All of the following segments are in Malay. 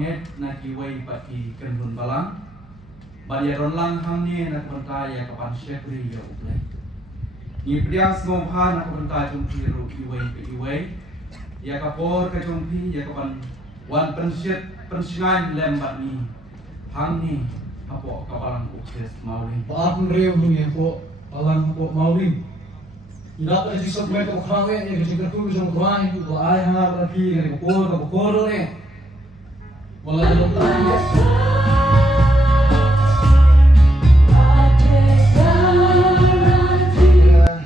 banget nak kiwai pati kendun balang. Baliaron lang hamni nak bentai ya kapan syekri ya uplay. Ni priang ngomha nak bentai jumpi ru kiwai ke kiwai. Ya kapor ke jumpi ya kapan wan pensingan lembat ni. Hang ni apa kapalang ukses mauling. Paapun reu ni po palang po mauling. Tidak ada jisok mereka berkhawe ni ketika tu bisa berkhawe itu ay har lagi ni kopor ni. Wala dokter.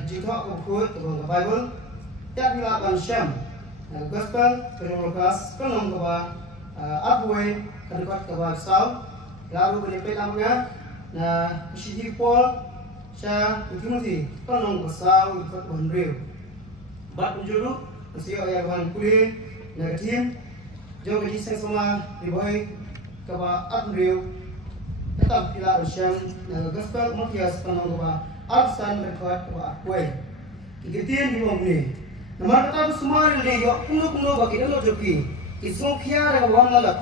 Jika ukut ke Bible, tiap bilakan Syam, Gospel, Lukas, penom ke Abwe, kedekat ke Saul, lalu berlipat amnya, nah Sidi Paul. Saya Timothy penom ke Saul dekat Bandreu. Bat penjuru, masih ayah bahan kulit, negatif. Jauh ke jiseng semua dibawa ke Bandreu. Tetap bila Syam, Gospel, Matias penom ke Arsan dekat ke Abwe. Kikitian di bawah ni. Nama kata semua ini yo kuno bagi dalam joki. Isong kia dengan bahan lalat.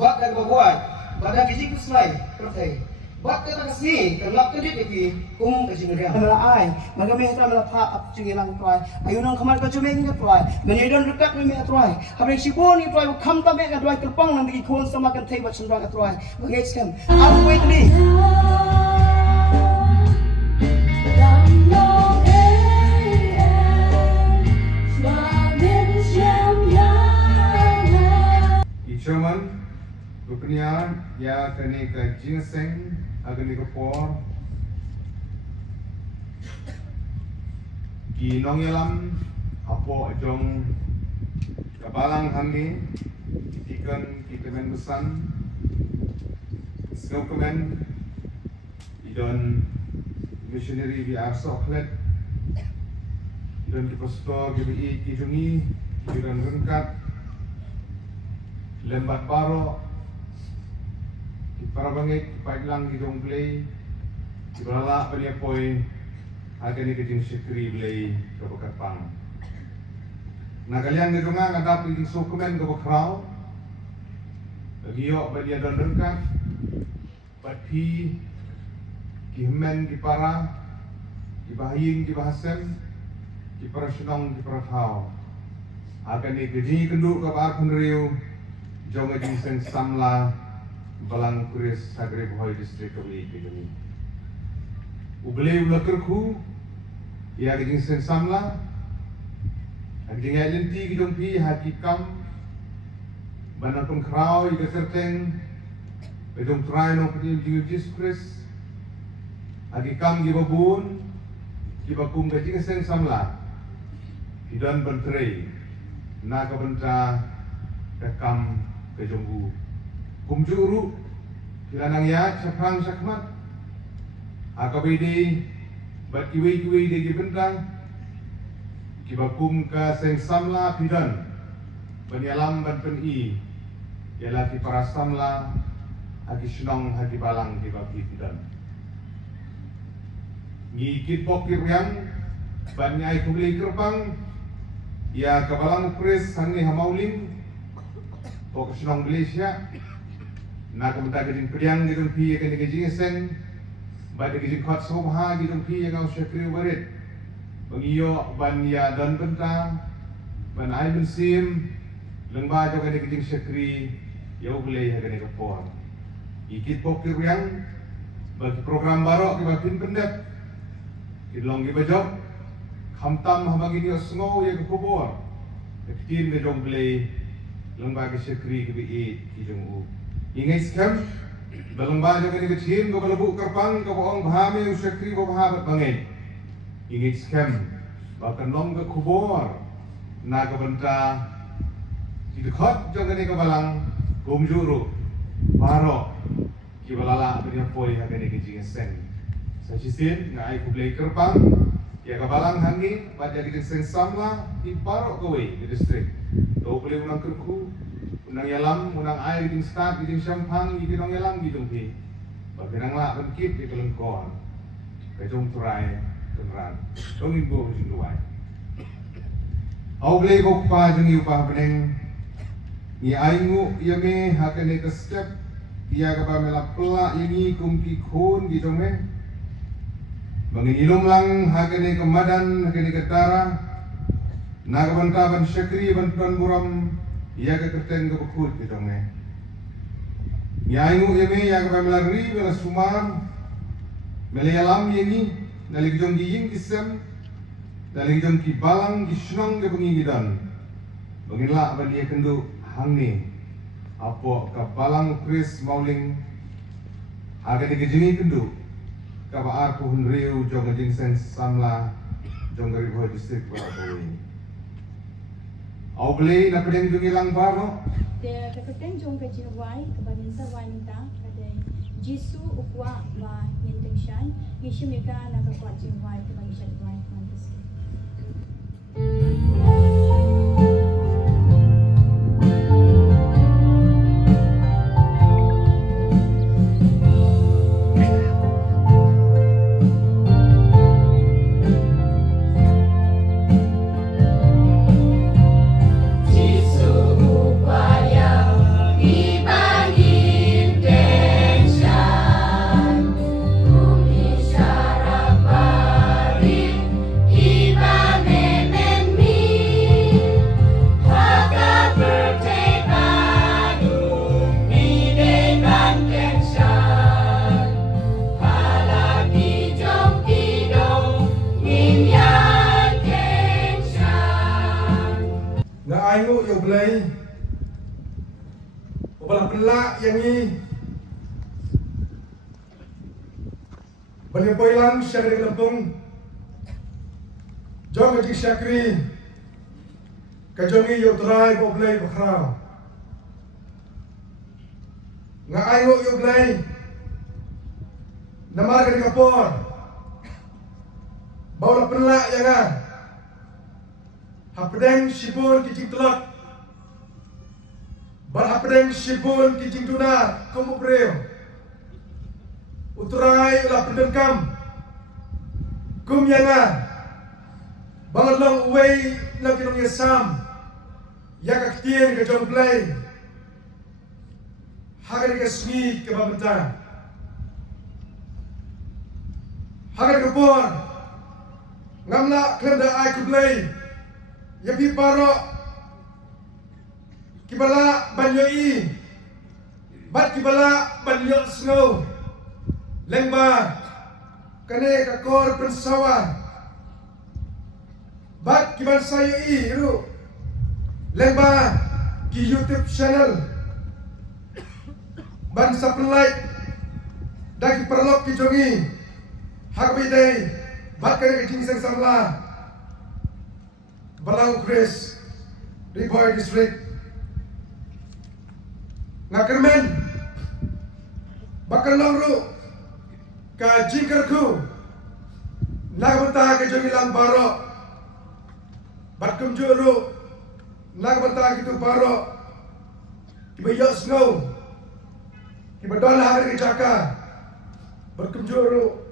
Bak dengan bawa, badan kiji kuslai pertai. Bak kata kesini, kelak kedip lagi, kejing dia. Melai, magamay kita melapa ap cingilang try. Ayunang kamar kejumeng ke try. Menyedon dekat memi try. Habis sibon ni try, kam tamek ke try kelpang nang digi kon sama kan tei bat sendra ke try. Bagai scam. Aku wait ni. Chairman, rupanya ya kini ke ginseng, agar ni kepor, ginong yalam, apo jong kabalang hangi, ikan men besan, snokemen, idon missionary vi arsoklet, idon kiposto gibi kijungi, idon rengkat. Lembat paro, para bangit, pailang di dongplay, di balala peniapoy, agen ni kejing syekri blay kebakat pang. Nagalian ni dunga ngadap di sukumen kebakrau, giok badia dan rengkat, pati, kihmen di para, di bahaying di bahasem, di parasunong di paratau, agen ni kejing kenduk kebar peneriu. Jonga jinseng samla balang kuris sagre boy distrik kami ini. Ublei ulakerku ya jinseng samla aging identiti gidong pi hati kam banakun krau ida kerteng bedong try no pati Jesus Christ agi kam gibabun gibakum jinseng samla idan bentrei na kabenta rekam kejonggu kumjuru kilanang ya sakrang sakmat akabidi bat kiwi de gibentang kibakum ka seng samla pidan penyalam ban peni ialah ki para samla agi senong hati balang ki babi pidan ngikit pokir yang banyai kubli kerpang ya kabalang pres hangi hamauling Fokus nong Malaysia, nak kementar kejing periang di rumpi akan kejing seng, pada kejing kot sobha di rumpi yang kau syakri warid, pengiyo ban ya dan bentang, ban ay bensim, lengba jo akan kejing syakri, ya boleh akan kepor. Ikit pokir yang bagi program baru kita pin pendek, kilong kita job, hamtam habagi dia sengaw ya kepor, ketin kejong boleh. Lembaga syekri ke BI kijungu. Ingai skam lembaga ke kecil ke belebu kerpang ke bohong bahame syekri ke bahabat bangen. Ingai skam bahkan nom ke kubor na ke benta di dekat jangan ke balang gumjuru baro ki balala punya poi ha ke kijing sen. Sajisin ngai kublai kerpang ya ke balang hangi pada kijing sen samla di baro kowe di distrik. Tahu boleh unang kerku, unang yalam, unang air, di start, di syampang, di nong yalam, di dongki. Bagaimana lah bangkit di kelengkor, kejong turai, turan, dongin go kejong tuai. Au boleh go pa jeng upah beneng, Ni aingu yame hakane ke step ia kapa mela pela ini kumki khon gi jome. Mangilum lang hakane ke madan hakane ke tara. Nagabanta ban syakri ban tuan buram ia ke kerteng ke bekut gi jome. Ni aingu yame ia kapa mela ri mela sumam. Mela yalam ini nalik jong gi ying kisem. Nalik jong ki balang gi snong ke bengigidan. Bangila ban dia kendu hangni apo kapalang Chris Mauling harga digejini kendu kabar ko hunriu jong jingsen samla jong gari boy district Palawan. Auble na pedeng jong ilang baro de kapten jong ke jinwai kabaminta wanita kade Jisu ukwa wa nyentengshan yishimeka na ka kwa jinwai kabaminta wai fantasy. Aingu yo belai Opala pelak yang ni Bani poilan syakri kelempung Jom majik syakri Kajongi yo terai bo belai bakhrau Nga aingu yo belai Namar kani kapor Baula pelak yang nga Hapedeng sibun kijing telot Bar hapedeng sibun kijing tuna Kumpuk breo Uturai ulah pendengkam Kum yanga Bangan long uway Lang kinong yasam Yak aktien ke jom play Hagan ke sungi ke babenta Hagan ke pon Ngamla kelenda ay ke play Yapi paro Kibala banyoi Bat kibala banyo snow Lengba Kane kakor pensawa Bat kibal sayoi ru Lengba Ki YouTube channel Ban supply Daki perlok ki jongi Hakbidai Bat kane kecing sang samla Balang Chris Riboy District Ngakermen Bakal longru Ka jingkerku Nagbenta ke jomilang baro Batkum juru Nagbenta ke tu baro Kiba yok snow Kiba don hari ke jaka Batkum juru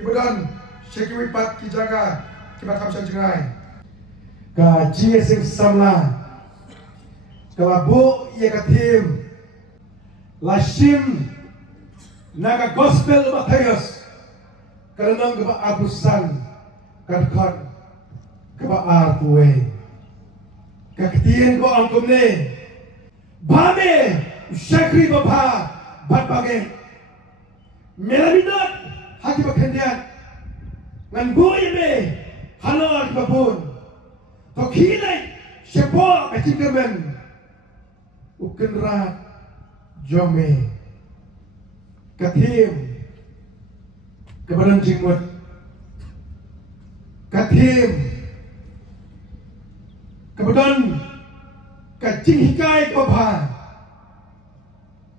Kiba don Syeki wipat ki jaka Kiba kamshan jengai Ka jingesing samla Kalabu ia katim Lashim Naga gospel Matayos Karenang keba abusan Kadkot Keba artuwe Kakitien ko angkum ne Bame Syakri bapa Batbage Melaminat Haki bakhendian Ngan buhay me Halor babun Tokilay Syepo Kacikamen Ukenra Jome Katim Kebadan jingmut Katim Kebadan Kacing hikai Bapa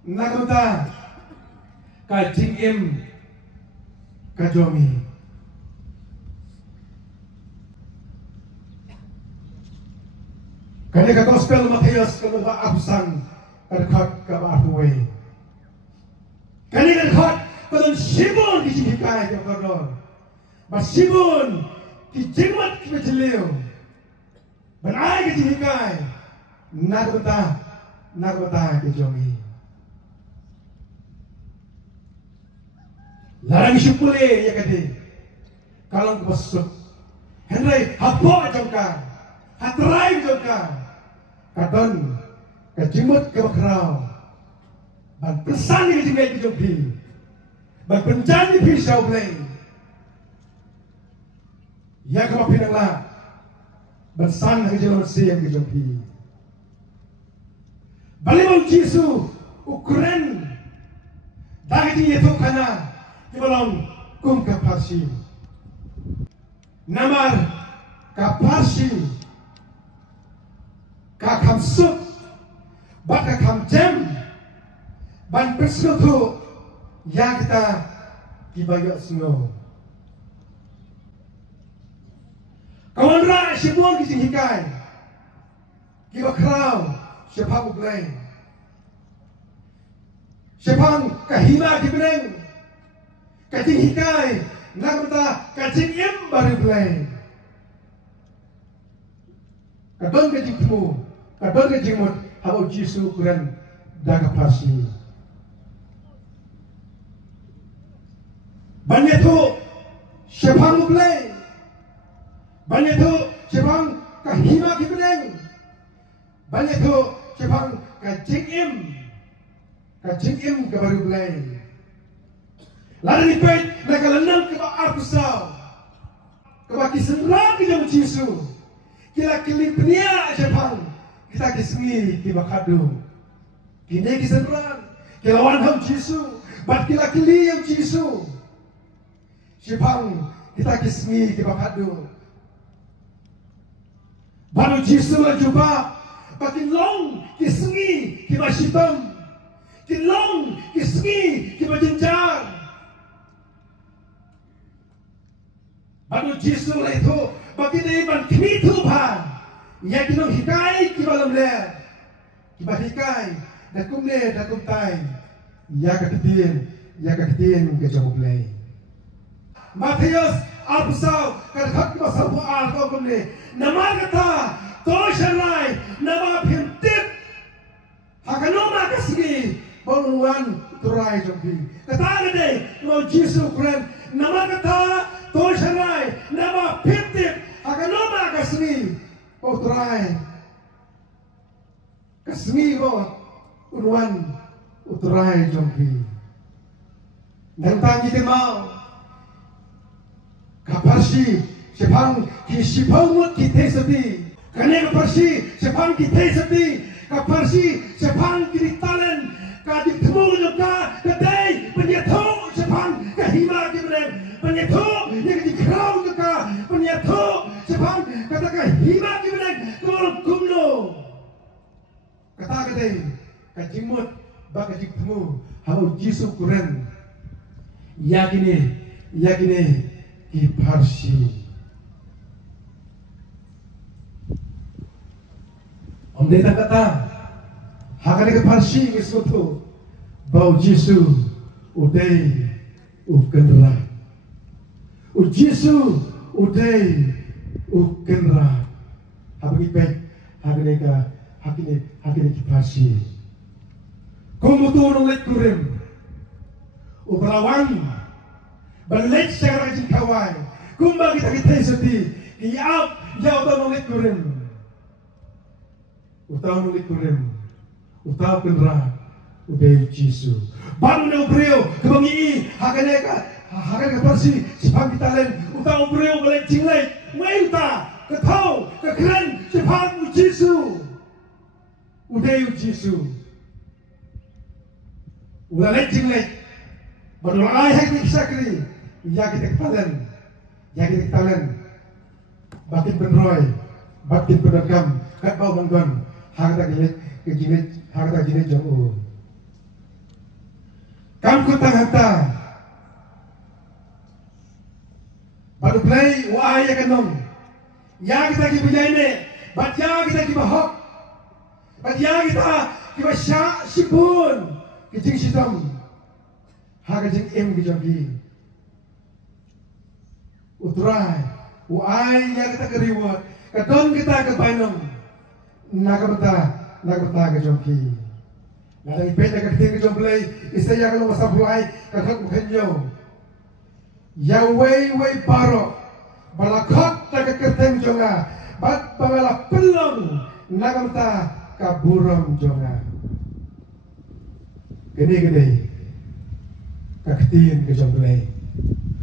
Nagamta Kacing im Kajomi Kani ka gospel Matayos kalau ba abusan kadkot ka ba atuwe. Kani kadkot kadon Simon di hikai ka kadon. Ba Simon ki jingmat ki beteliu. Banai ki hikai. Nagota nagbata ke jongi. Larang syukule ya kade. Kalau besok Henry hapo jongka, hatrai jongka, kadon kejimut ke bakrau, ban pesan yang dijingai ke jongpi, ban penjani pisau belai, ya kau pinang lah, ban san ke jalan siang ke jongpi, balimau Jisu ukuran, daging itu kana, kibalong kum kaparsi. Namar kaparsi kakam sup bak kakam jam ban persekutu yang kita dibayar semua. Kawan rak sibuan kisah hikai kiba kerau siapa buklai siapa kahima kibereng kisah hikai nak kata kacing im baru belai. Kadon kacing temu, kadon kacing mut, habo Jisu ukuran daga pasi. Banyak tu siapa belai, banyak tu siapa kahima kibeneng, banyak tu siapa kacing im ke baru belai. Lalu dipet mereka lenang ke bawah arpusau, ke bawah kisenrang ke jam Jisu, kila kelipnya Jepang, kita kismi ke bawah kadu, kini kisenrang, kila wanham Jisu, bat kila keli yang Jisu, Jepang kita kismi ke bawah kadu, baru Jisu lajuba, bakin long kismi ke bawah sitam, kilong kismi ke bawah jenjar. Baru Jisu itu bagi dia ban kini tu pan, ya kita hikai kita belum le, kita hikai, dakum le dakum tay, ya ketin ke jauh le. Matius Alpusau kerja kita sabu alko kumle, nama kata toshalai, nama pintip, hakanoma kasih, bangunan turai jombi. Kata ada mau Jisu keren, nama kata toshalai, nama pintip, hakanoma kasih, turai, kasih bangunan turai jombi. Nentang kita mau kaparsi sepang kisipang kita seti, karena kaparsi sepang kita seti, kaparsi sepang kita talent, kadik temu juga kedai penyetu sepang kahima kita penyetu yang dikerau juga penyetu sepang kata kahima kita kalau kumno kata kedai kajimut bakadik temu halau Jisu kuren yakini kiparsi. Om deta kata hakane kiparsi ngesutu bau Jisu udai ukenra. U Jisu udai ukenra. Habagi pek hakane kiparsi. Kumutu nolek kurim. Ubrawang balik sekarang jin kawai, kumbang kita seti, kiap jauh tahu nulit kurim, utau penra, udai Jisu, baru nau brio, kebangi, hakan persi, sepang kita len, utau brio balik jinglek, muenta, ketau, kekeren, sepang Jisu, udai Jisu, udah lek jinglek, baru ayah kita sakri. Ya kita talen, batin penroy, batin penegam, kat bau manggon, harta gini jauh. Kam kutang harta, baru play wahai kanong, ya kita kibujai ne, bat ya kita kibahok, bat ya kita kibasya sipun, kicing sitam, harga jeng em kijabi. Utrai, uai yang kita keriwat, kadon kita ke Bandung, nak beta ke Jomki. Nada ipet ka ting jom play isaya ka lo sa bulai ka khak mukhen yo. Ya way paro balakot ta ka kerteng jonga bat bangala pelong nagamta ka buram jonga. Gede ka ketin ke jom play.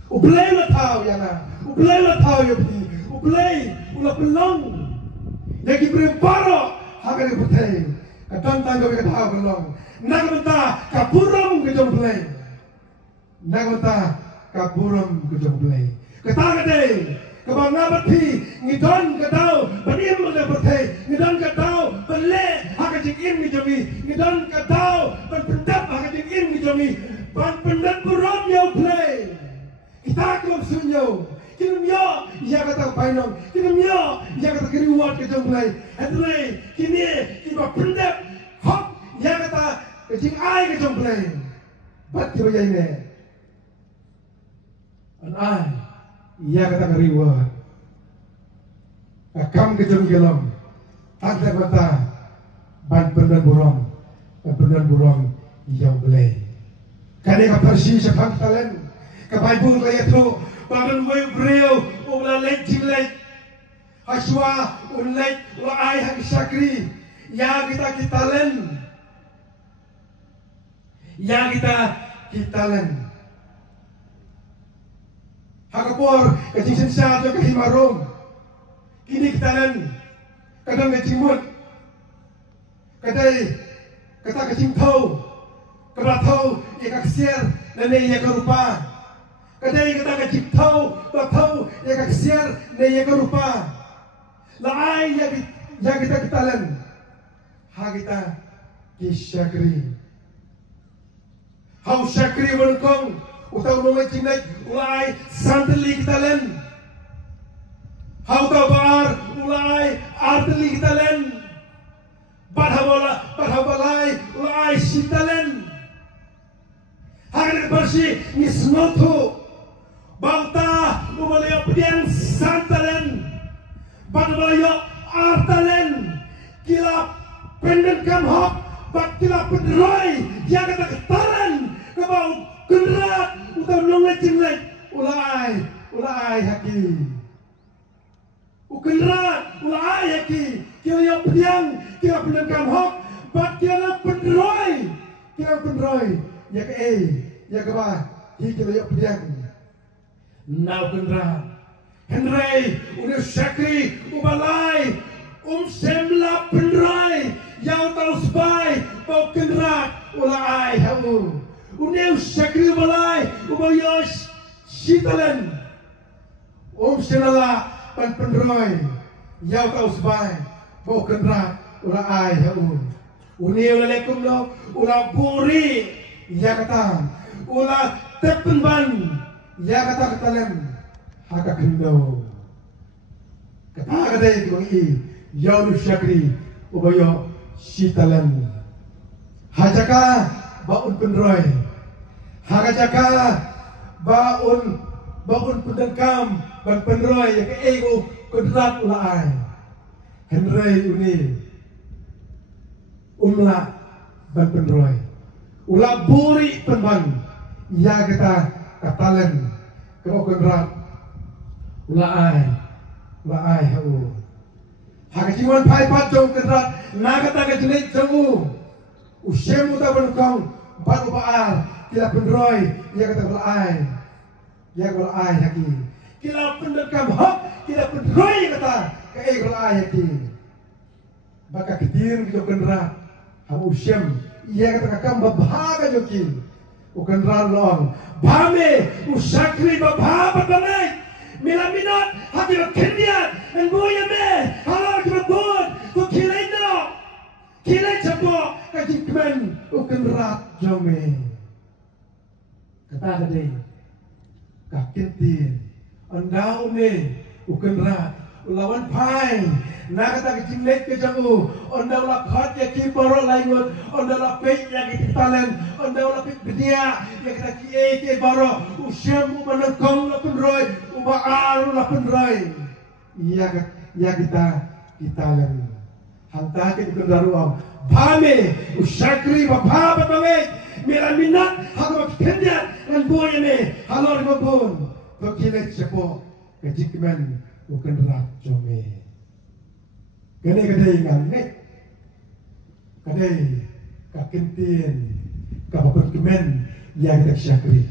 Ublay la tau ya na. Ublay la tau yo pi. Ublay ula pelong. Ya ki bre paro haga ni puteng. Katang ka tau pelong. Nagamta ka buram ke jom play. Nagamta kaburam ke jom play. Kata kate, kabang nabat pi, ngidon katau, panim mo na patay, ngidon katau, panle, hakajing in mi jami, ngidon katau, panpendap hakajing in mi jami, panpendap buram yo play. Kita kelom sunyo, kinumyo, iya kata painong, kinumyo, iya kata kiriwat ke jom play. Hendrei, kini, kiba pendap, hop, iya kata kajing ai ke jom play. Bat kiba ini. An ai, ia kata keriwat. Kakam kejam gelam, tak mata, ban benar burong, ia boleh. Kani kaparsi sepak talen, kapai bung laya tu, badan wei brio, ulah lek jilek, haswa ulek, ulah ai hak sakri, ya kita talen, ya kita len. Hakapor kajing sensa jo kahimarong. Kini kita len kadang ngejimut. Kadai kata kajing tau. Keratau ia kaksier nene ia kerupa. Kadai kata kajing tau, batau ia kaksier nene ia kerupa. Laai ya kita len. Ha kita kisyakri. Hau syakri berkong. Utau rumah cingnek ulai santeli kita len. Hau tabar ulai arteli kita len. Badhabalai ulai sitalen. Hari bersih nisnotu. Bauta umalaya pedian santalen. Badhabalaya artalen. Kila pendek kamhok. Bak kila pendroy. Yang kata ketaran. Kebau gerak. Utau nonglet cinglet ulai haki ukenrat ulai haki kira yang pedang kira pedang kamhok bat kira pendroy ya ke ya ke bah kira yang pedang nau kenrat Henry udah syakri ubalai semla pendroy yang tahu sebai bau kenrat ulai hamu Uneu syakri balai, ubayos sitalan. Senala penroy, yau tau sebai, bau kenrat, ula ai hau. Uneu lelekum lo, ula buri, ya kata, ula tepenban, ya kata katalan, haka kendo. Kata kata itu yau syakri, ubayo sitalan. Hajaka baun penroy. Hakajaka baun pendekam ban penroy ya ke ego kedrat ulai. Henry uni umla ban penroy. Ula buri penban ya kita katalen kau kedrat ulai hau. Hakajiman pai pat jong kedrat nagata ka jenik jemu. Usyemu ta ban kong baru baal kila pendroy ia kata belai haki kila pendekam hok kila pendroy kata belai haki baka ketir gitu kendra hamu syem ia kata kakam babhaga joki ukendra long bame usakri babha badane milaminat hati kendian dan boya me halal kebun ku kilai no kilai capo kajikmen ukendra jome kata kadai kakintin andau ne ukenra ulawan pai na kata kecilek ke jamu andau la khat ya ki boro laingot andau la pe ya ki talen andau la pe dia ya kata ki ke boro usyam manakong la penroy ubaal la penroy ya kita talen Hanta ke kendaruam. Bame usyakri bapa bangai. Mira minat hago kendia ngan boy ne halor babon. Bakile cepo kejikmen ukendrak jome. Gane kadai ngan kadai kakentien kabapun kemen yang kita syakri.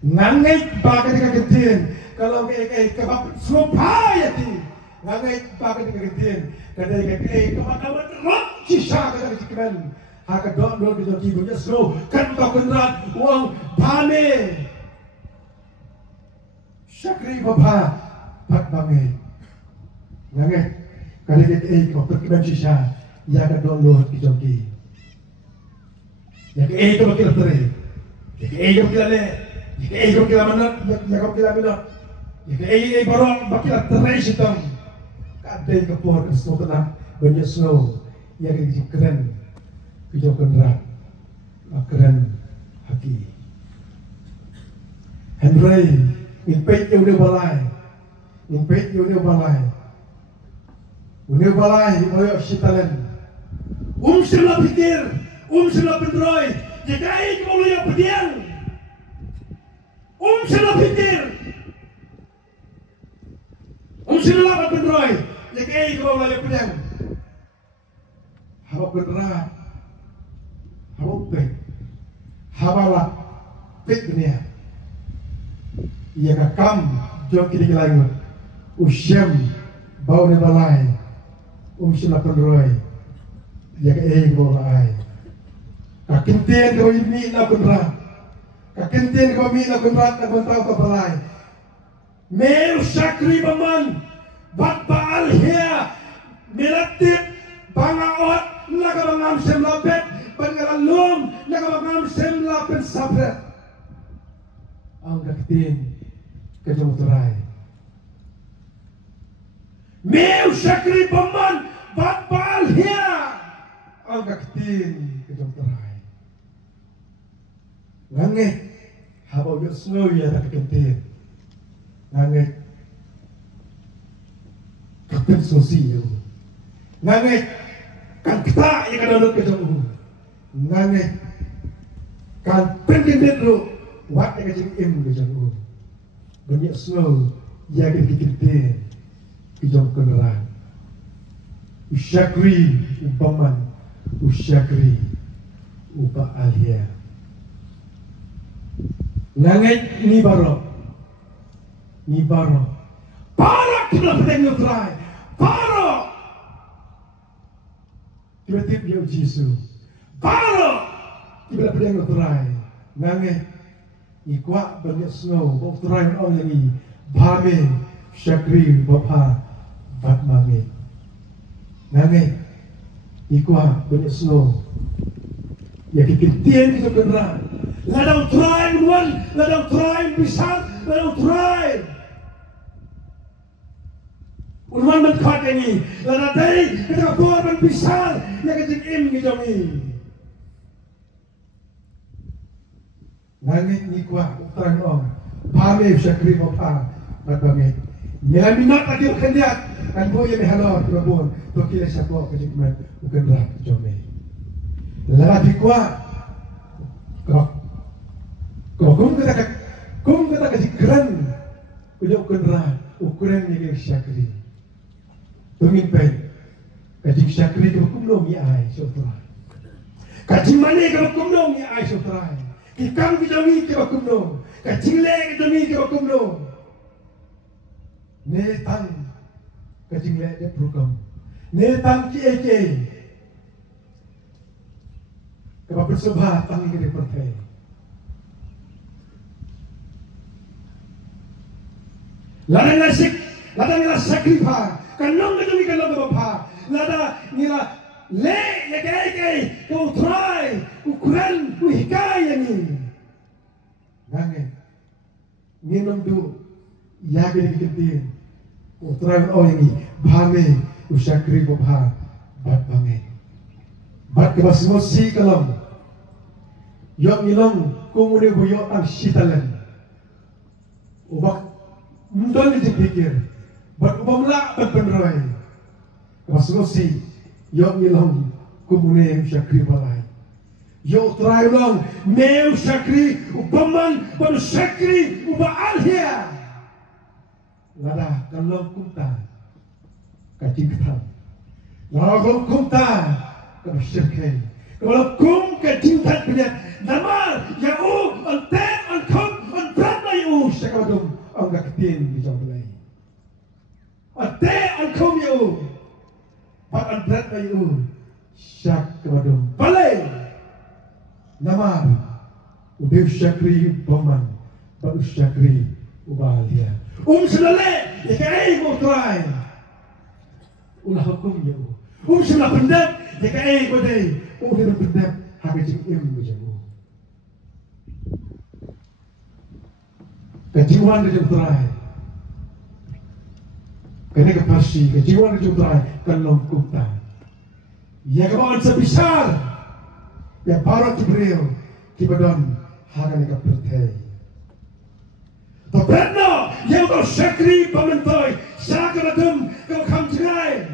Ngangai bagai kakentien kalau kabapun supaya ti ngangai bagai kakentien kadai kabapun rot cisha kadai kemen. Haka don di joki punya slow kan kenrat uang bame syakri bapa pat bangai ngangai kali kita kau pergi cisha ya ka don di joki ya ke bakil tere ya ke bakil le ya ke bakil manat ya ke bakil minat ya ke barong bakil tere sitam kadai kapor snow tenang banyak snow ya ke keren Kejauh kenrat, keren haki. Henry, impet yang dia balai, udah balai, oleh sitalan. Sila pikir, sila pendroy, jika ini kalau yang pediang, sila pikir, sila pendroy, jika ini kalau yang pediang, haba kenrat. Hawapek, hawala, pek dunia. Ia kakam, jauh kini kelangut. Usyam, bau ni balai. Sila pendroy. Ia ke bau balai. Kakintien kau ini nak pendrat. Kakintien kau ini nak pendrat nak bentau ke balai. Mer syakri baman, bat baal hia, melatip, bangaot, nakabangam semlapet. Pengalalum nakabangam semla pensabret ang kaktin kejomuturai meu syakri paman batbal hia ang kaktin kejomuturai ngange habau yosno ya tak kaktin ngange kaktin sosial ngange kan kita yang kadang kejomuturai ngange kan pendek lu wat yang kecil ke jauh banyak snow ya kita kijam kendaraan usyakri upaman usyakri upa alia ngange ni baro para kita pendek try para tiba-tiba dia Yesus Paro kita pedang terai ngange ikwa banyak snow bok terai orang ini bame syakri bapa bat mame ngange ikwa banyak snow ya kikintien kita beneran ladang terai menuan ladang terai pisang ladang terai unwan menkat ini ladang terai kita buat pisang ya kejikim kita ini Nangit ni kuat utang om, pame syakri bapa, batame. Yang minat lagi kendiat, kan boye mehalor berabun, tokile siapa kejikmat bukan rak jome. Lagi kuat, kum kata kejikran, ujuk kenrak, ukuran ni syakri. Pemimpin, kejik syakri kebukum dong ya ai sotra. Kajik mana kebukum dong ya ai sotra. Ikam kijami ke bakumno, kacingle kijami ke bakumno. Netan kacingle de program. Netan ki eke. Kaba persobat tangi ke partai. Lada nila sakripa, kanong kijami kanong bapa. Lada nila le eke kau try ukuran uhikai ni ngange minum du ya gede ketin utran orang ini bame usyakri bapa bat bange bat kebasmosi kalam yok milong kumune boyo ang sitalan ubak mundon dipikir bat ubamla bat penroy kebasmosi Yo ilong kumune syakri balai. Yo try long meu syakri upaman baru syakri uba alhia. Lada kalau kumta kacing ketam. Kalau kumta kalau syakri. Kalau kum kacing tak punya nama ya ante ankom antrat na syakadum angga ketin di jauh balai. Ante ankom ya Pak antrat na syakadum balai. Nama udah syakri paman baru syakri ubalia selale dikai mau try ulah hukum ya selah pendap dikai kodai udah pendap habis im bejago kejiwaan dia try kena kepasi kejiwaan dia try kalau kumta ya kawan sebesar ya para Jibril kibadon hagan ka pertay to benno ya to syakri pamentoy syakradum ka kham jngai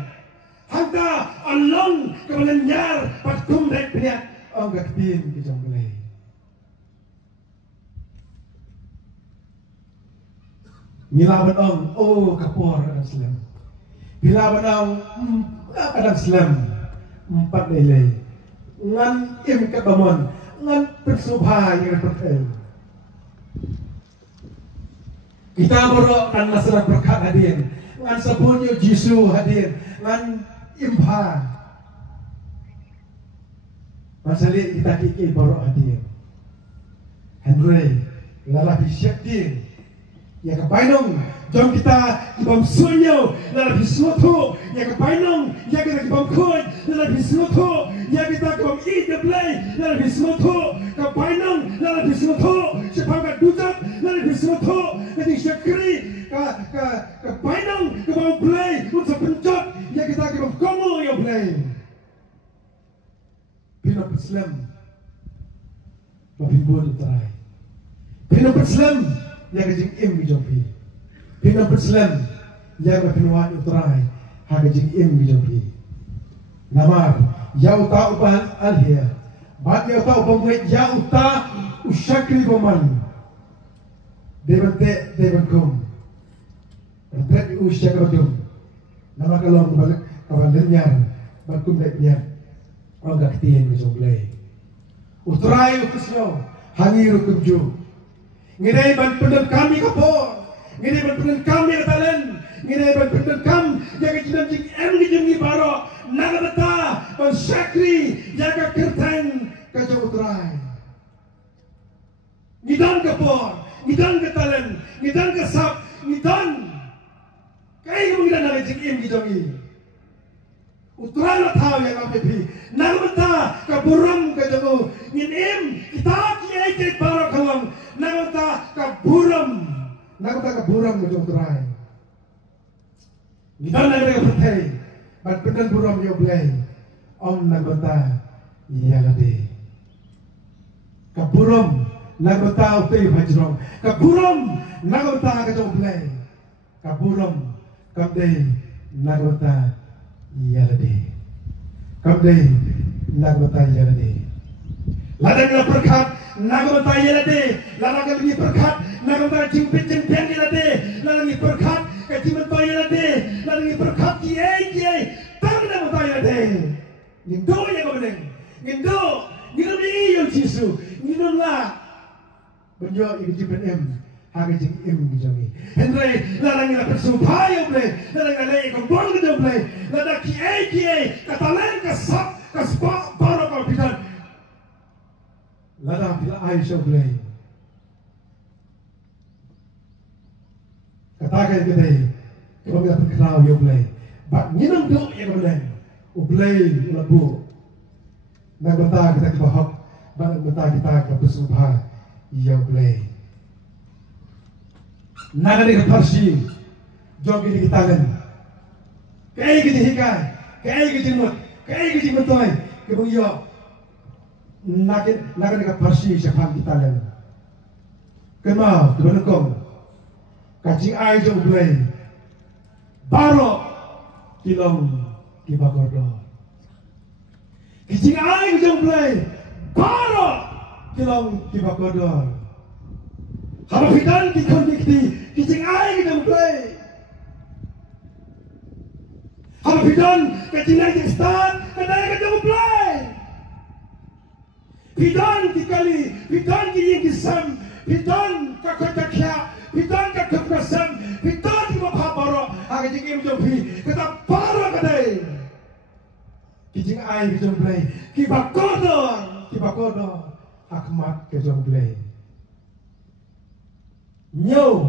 hangda along ka melanyar patum dai pniat ang gatin ki jonglei milaban ang kapor ang Islam milaban ang kadang Islam empat nilai ngan im kabamon ngan persubha yang berkait kita borok ngan masalah berkat hadir ngan sabunyo Jisu hadir ngan imha masalah kita kiki borok hadir Henry lalaki syakdir ya kebainong jom kita ibam sunyo lalaki suatu ya kebainong ya kita ibam kuat lalaki suatu ya kita kau ide play lalaki suatu kebainong lalaki suatu sepakat dujat lalaki suatu jadi syakri kebainong kau play untuk pencot ya kita kau komo ya play bina Islam mabibun terai bina Islam ya kejing im bijompi bina Islam ya kepenuhan terai ha kejing im bijompi namar yau ta uban alhia bat yau ta ubang yau ta usyakri boman debankum retret usyakradum nama kalau kabalenya bakum deknya orang ketiin bijomplay utrai ukusyo hangiru kumju ngidai ban pendem kami kapor ngidai ban pendem kami katalen ngidai ban pendem kam jaga jidam jing em dijungi baro nagata ban syakri jaga kertang kajo utrai ngidan kapor ngidan katalen ngidan kasap ngidan kai ngidan naga jing em dijungi utrai la thaw yang apepi nagata kaburam kajo ngin em kita kiai ke baro kalam nagata kaburam kajo utrai ngidan naga pertai bat pedan buram yo blay om nagota yalade kaburam nagota utai bhajrong kaburam nagota kajo blay kaburam kabde nagota yalade kabde nagota yalade ladang la perkat nagota yalade ladang ni perkat nagota jimpit jempen yalade ladang ni perkat kajiman to yalade ladang ni perkat kiai tang nagota yalade nindo ya kabdeng nindo ni yo Jisu nindo la benjo iki jipen hari jing im bijami Henry ladang la persupaya ble ladang la ko bol gede ble ladang kiai katalen kasap kaspa baro ko bidan ladang bila Aisyah ble katakan gede ko ga perkenal yo ble bak nginam do ya ble ble labu nagota kita bahok bak nagota kita ke persupaya yo ble nagari farsi jogi di tangan kai gidi hikai kai gidi mut kai gidi mutoi kebuyo nagari farsi siapa di tangan kemau kebenukong kacing ai jo blay baro kilong kibagordo Kijing ai kijong play. Baro kilong kibakodor. Haba fitan kikon kikti. Kijing ai kijong play. Haba fitan kijing ai kistan. Kadang kijong play. Fitan kikali. Fitan kijing kisam. Fitan kakakakya. Fitan kakakasam. Fitan kibapabaro. Haka kijing im jompi. Kata baro kadai. Kijing ai kijong play. Kibakodor. Akmat kijong play. Nyo,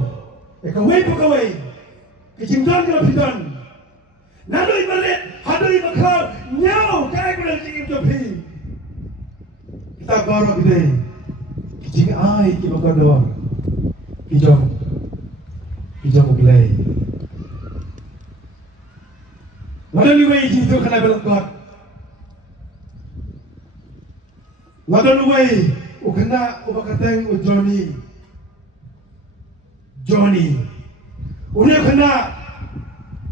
ekaway pagaway, kijingdan ka pidan. Nadoy balit, hadoy baklaw, nyo, kaya ko lang kijing jopi. Kita baro biday, kijing ay kibakodor, kijong play. Wadon luway jito ka na belakot. Wadon luway, ukana ubakateng u Johnny, udah kena,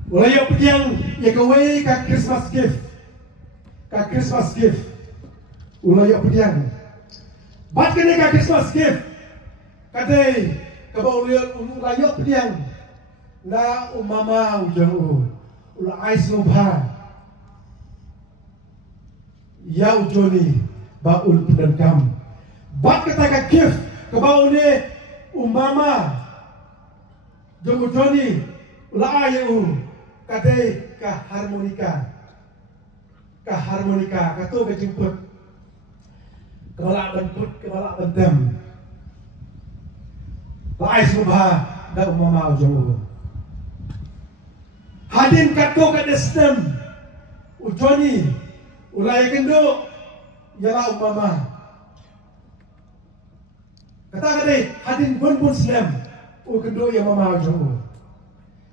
ulayok yang kawai ka Christmas gift, ulayok yang, bat kena ka Christmas gift, kadai kabau ulayok yang, na umama ujang ulai semua, ya Johnny, ba ul pendendam, bat kata ka gift, kabau ne umama. Jomu Johnny, ula ayu, kadai ka harmonika, katu ka jemput, kepala bentem, lai subha, da umama jomu. Hadin katu ka destem, Johnny, ula kendo, yala umama. Kata kadai hadin bun slam. Kendo yang mama jauh,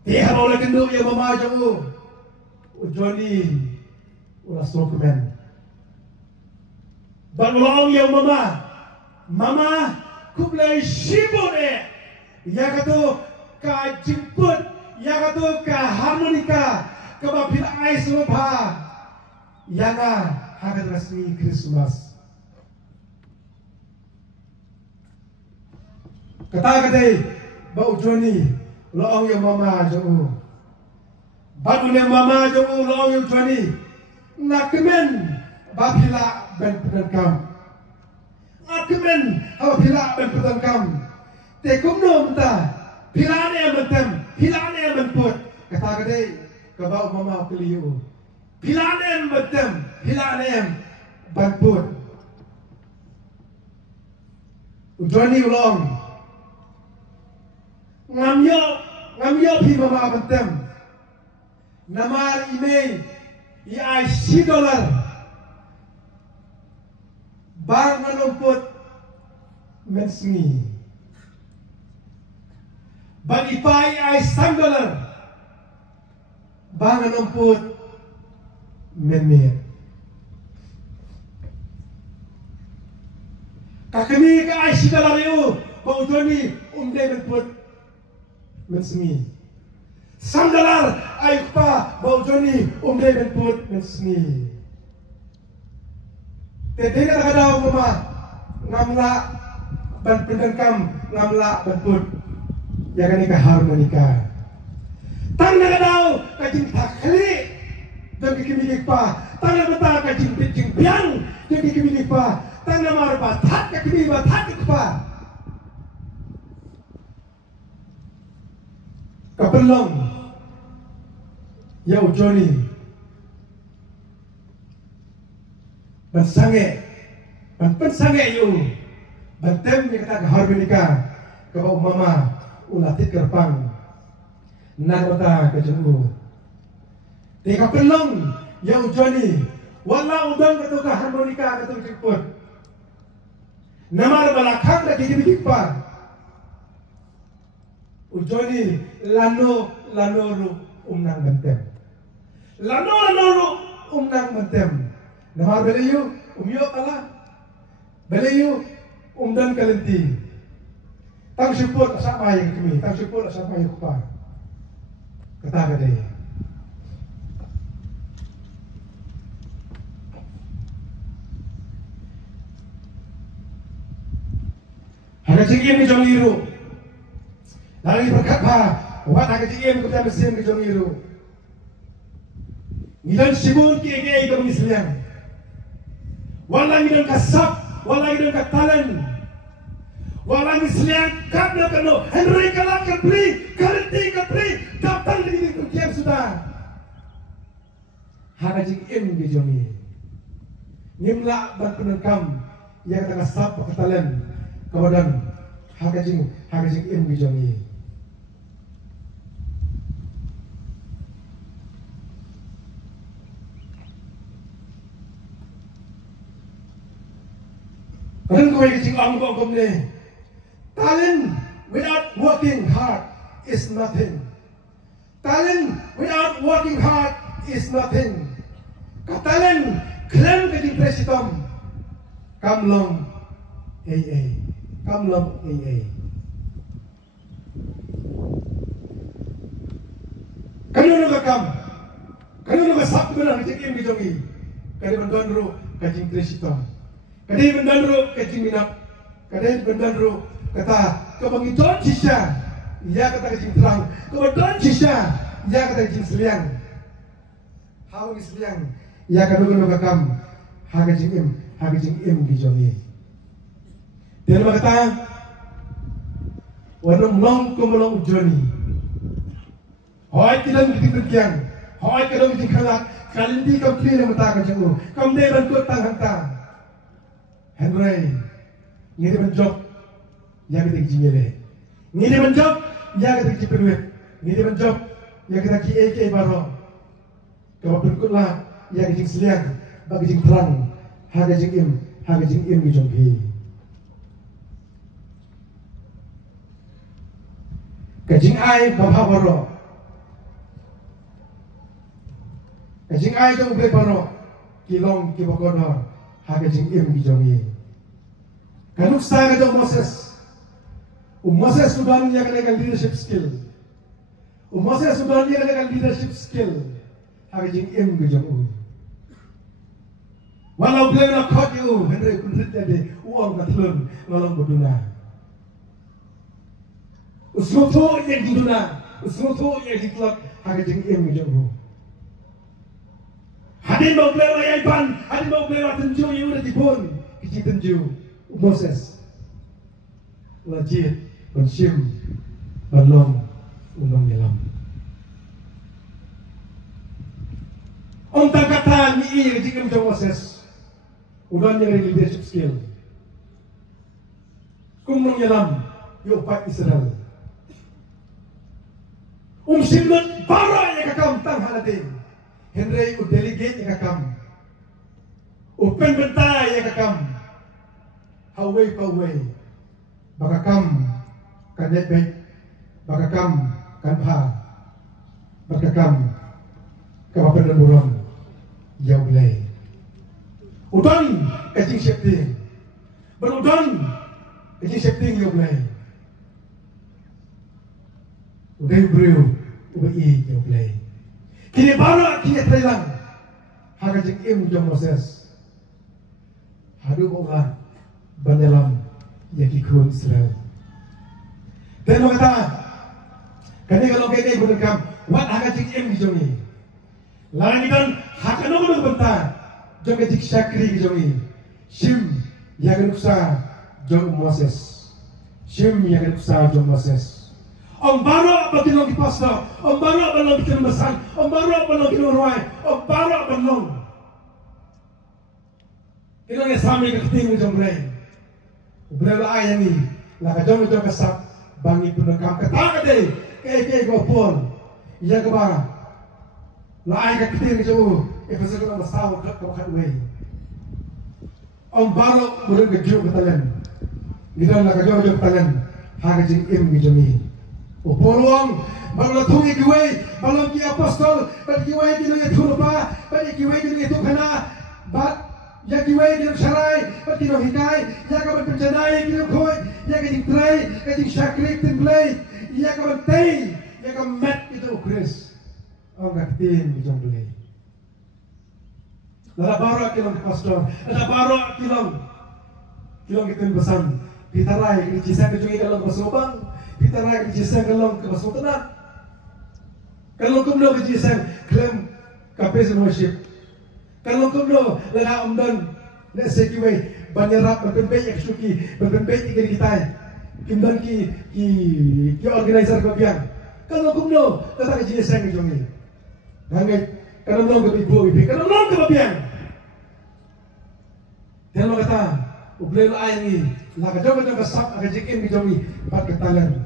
dia boleh kendo yang mama jauh. Johnny, ulah slokumen. Bangulang yang mama, kublai shibone. Ya kata ka jemput, ya kata ka harmonika, kebapil ais lomba. Yana hakat resmi Christmas. Kata bau Johnny, loong yang mama jauh. Baru yang mama jauh loong yang Johnny. Nakmen bapila ben pedangkam. Nakmen bapila ben pedangkam. Tekum nom ta, pilane mentem, pilane menput. Kata kadai kabau mama keliu. Pilane mentem, pilane menput. Johnny loong. Ngamyo pi mama bentem. Namar email ai $10. Bang menumput mensmi. Bagi pai ai $100. Bang menumput menmir. Kakami ka ai $10 itu. Bang Johnny menput mensmi. $1 ay pa bau Johnny ben put mensmi. Tete ka daw mama ngamla ban pendengkam ngamla ban put. Ya kan ka harmonika. Tang na daw ka jing takli dan kikimik pa. Tang na bata ka jing piang dan kikimik pa. Tang na marba tat ka kimi ba tat pa. Kapelong, ya Johnny, bansange you, bantem ni kata harmonika, kabau mama ulatit kerpang, nagota kejemu. Di kapelong, ya Johnny, wala udang katu harmonika katu jemput, namar balakang lagi dibikpa. Johnny lano ru umnang bentem. Lano ru umnang bentem. Namar belayu umyo kala. Belayu umdan kalenti. Tang support asa mayang kami. Tang support asa mayang pa. Kata kadai. Haka jingim ke jong iru. Lagi berkat pa. Wat haka jingim ke mesin ke jong iru. Ngilan sibun ke ke misliang. Wala ngilan kasap, wala ngilan katalan. Wala misliang kabla kano. Henry kalak kapri, karanti kapri, kapal di Turkiye sudah. Haka jingim ke jong iru. Nimla ban penengkam yang kata kasap katalan. Kawadan haka jing im bijongi. Kadang kau yang jing angkong ne. Talent without working hard is nothing. Talent without working hard is nothing. Katalan klaim ke jing presitom. Kamlong AA. Kamlong AA. Kanino ka kam? Kanino ka sap ko na jing im bijongi. Kadi bandandro kajing presitom. Kadi bandandro kajing minap. Kadi bandandro kata kabangidon sisya. Ia kata kajing terang. Kabangidon sisya. Ia kata kajing seliang. Hawa seliang. Ia kanino ka kam? Hagajing im bijongi. Dia berkata, warna melong ke melong Johnny. Hoi kita mesti berkian, hoi kita mesti kalah. Kali ini kau pilih mata kau kamu dia bantu tang. Henry, ni dia menjawab, ya kita jingle. Ni dia menjawab, ya kita ciperwet. Ni dia menjawab, ya kita ki baru. Kau berkutlah, ya kita seliang, bagi jing terang, hagajing im bijonghi. Kajing ai bapa baro. Kajing ai jong bre baro. Kilong ki bakono. Ha kajing im bijongi. Kanuk sa ka jong Moses. Moses sudan ya kana leadership skill. Moses sudan ya kana leadership skill. Ha kajing im bijong. Walau ble na khot yu Henry kunrit de uang katlun walau boduna. Usmoto yang di dunia, usmoto yang di klub, hanya jeng im jenghu. Hadin mau beli ayam pan, hadin mau beli tenju yang udah dibon, kecil tenju Moses, lajit, bensim, balong, ulong dalam. Ontang kata ni kecil im jeng Moses, udah yang leadership skill. Kumulong dalam, yo pak Israel. Simnot bara yang kakam tang halatin. Henry delegate yang kakam. Penbentai yang kakam. Hawai pawai. Bakakam kanet baik. Bakakam kanha. Bakakam kawapan burung. Jauh belai. Udan kacing septing. Berudan kacing septing jauh belai. Udah beriu. Ubai yang play. Kini baru kini terhilang. Haka jeng im jong Moses. Hadu Allah bandalam yakikun Israel. Dan kata, kani kalau kini berkam, wat haka jeng im jongi. Lain kan haka nong bentar. Jong kecik syakri jongi. Shim yang nuksa jong Moses. Shim yang nuksa jong Moses. Om baru baginong pastor, om baru balong bikin besan, om baru balong bikin ruai, om baru balong. Ino ni sami keting jom bre. Bre la ayam ni, la kajom kesap bangi penekam kata kade, ke gopol. Iya ke ba. La ayam keting jom, pasal kita masalah kat way. Om baru boleh kejuk ketalan. Kita la kajom ketalan, harga jing im jomi. Polong, baru tungi kiway, balang ki apostol, bagi kiway kino itu lupa, bagi kiway kino itu kena, bat, ya kiway kino sarai, bagi kino hikai, ya kawan pencanai kino koi, ya kajing tray, kajing syakrik template, ya kawan tay, ya kawan mat itu Chris, orang tin bijong beli. Lala baru kilong apostol, lala baru kilong kita pesan, pitarai ke jisang ke jungi kalong kemasubang, pitarai ke jisang kalong kemasutenan. Kalong kumno ke jisang klaim kapes worship. Kalong kumno lana umdan na sekiway banyarap berbenbej eksuki berbenbej ikan kita. Kimdan ki organizer ko biang. Kalong kumno kata ke jisang ke jungi. Ngangai kalong long ke ibu ibu kalong long ke biang. Dan lo kata, ublay lo ayang ni, nakajawag ng kasap, nakajikin ni Jomi, pagkatalan.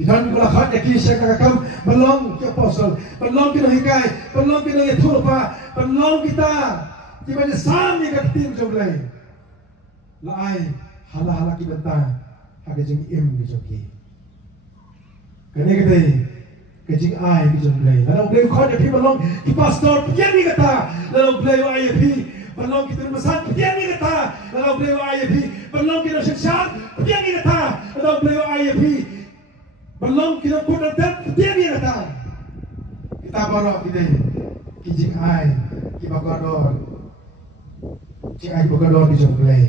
Idan ko lahat, nakisya kakakam, balong ki apostol, balong kinahikay, balong kinahitulpa, balong kita, di ba niya sami katitim Jomi. Laay, hala-hala kibanta, hagajing im ni Jomi. Kani kajing ay ni Jomi. Lalu ublay ko kanya, balong ki pastor, yan ni kata, lalu ublay lo ay Balong kita masan, dia ni kata, kalau beliau IAP, balong kita syaksat, dia ni kata, kalau beliau IAP, balong kita pun datang, dia ni kata. Kita baru kita, kijing ai, kita bagador, kijing ai bagador di jomblay.